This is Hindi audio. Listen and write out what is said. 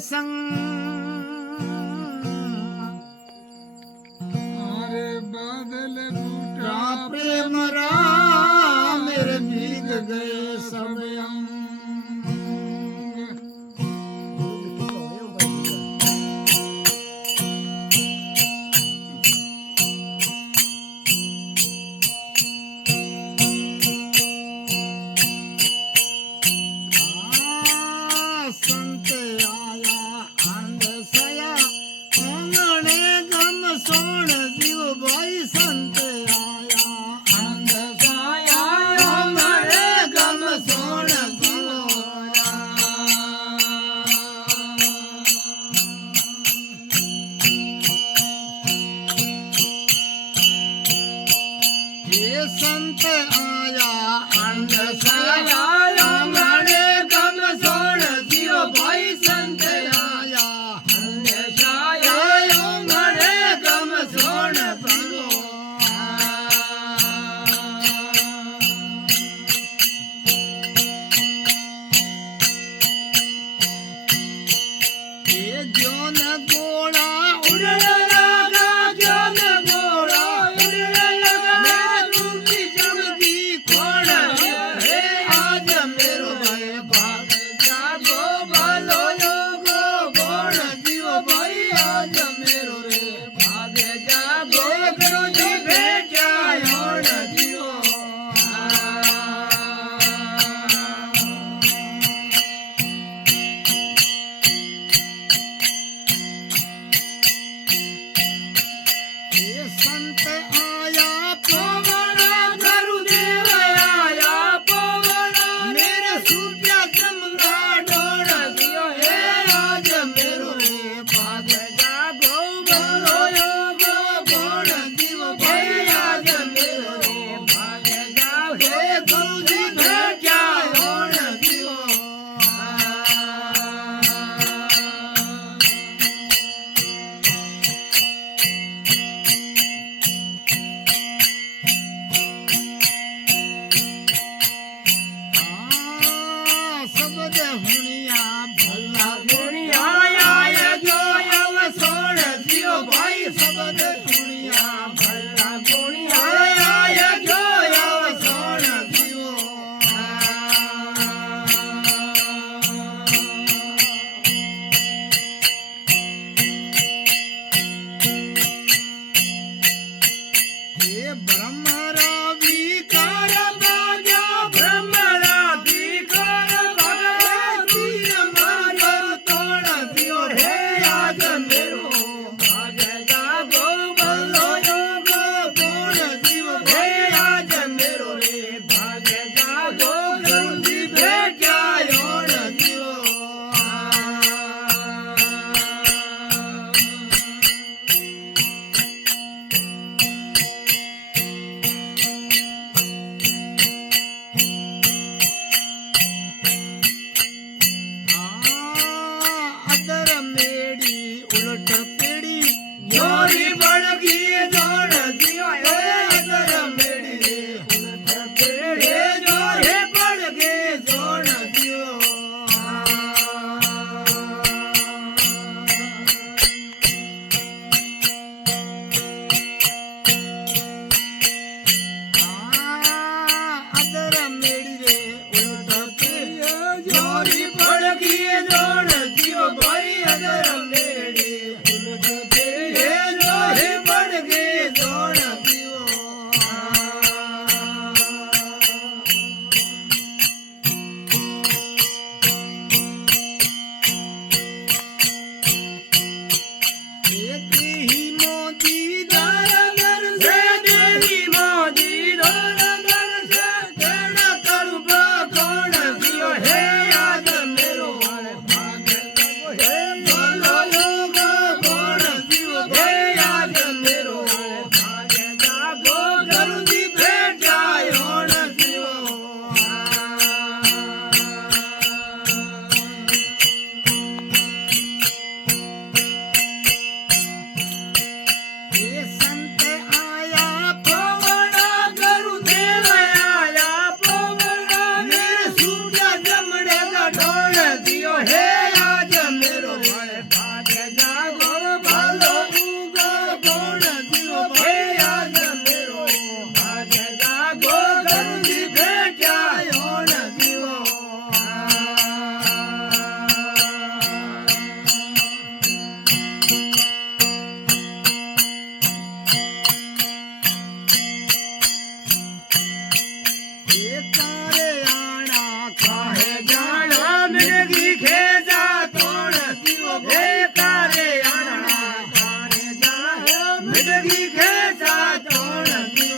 संग अरे बादल फूटा प्रेम रा मेरे भीग गए सब अंग संत आया आनंद सया आंगणे गम सोण जीव भाई संत आया आनंद सया आंगणे गम सोण जीव ये संत आया आनंद सया आंगणे गम सोण जीव भाई संत आया आनंद सया आंगणे गम सोण जीव ये ज्ञान गोड़ा उड़ने लगा ज्ञान गोड़ा उड़ने लगा मेरे टूटी जगती खोड़ हे आज मेरो भाई भाग जागो भलो योगो गोड़ जीव भाई आज मेरो रे भाग जागो करो जी भेटा योड़ जीव ये संत आया पवना गुरुदेव आया पवना मेरे सूप्या जमगा डोड़ दियो हे आज मेरो रे भाग जागो भलो योगो गोड़ जीव भाई आज मेरो रे भाग जागो गुरुजी भेटा योड़ जीव शब्द हुनिया भला गुणिया आया जो यव सोण जियो भाई शब्द हुनिया भला गुणिया आया जो यव सोण जियो ये ब्रह्मरा विकार भाग्या ब्रह्मरा विकार भाग्या तीर मार तोड़ दियो हे आज मेरो भाग जागो भलो योगो गोड़ जीव हे आज मेरो रे भाग जागो गुरुजी भेटा योड़ जीव कारे आना काहे जाना मिर्गी खेजा तोड़ दियो हे कारे आना कारे जाना मिर्गी खेजा तोड़ दियो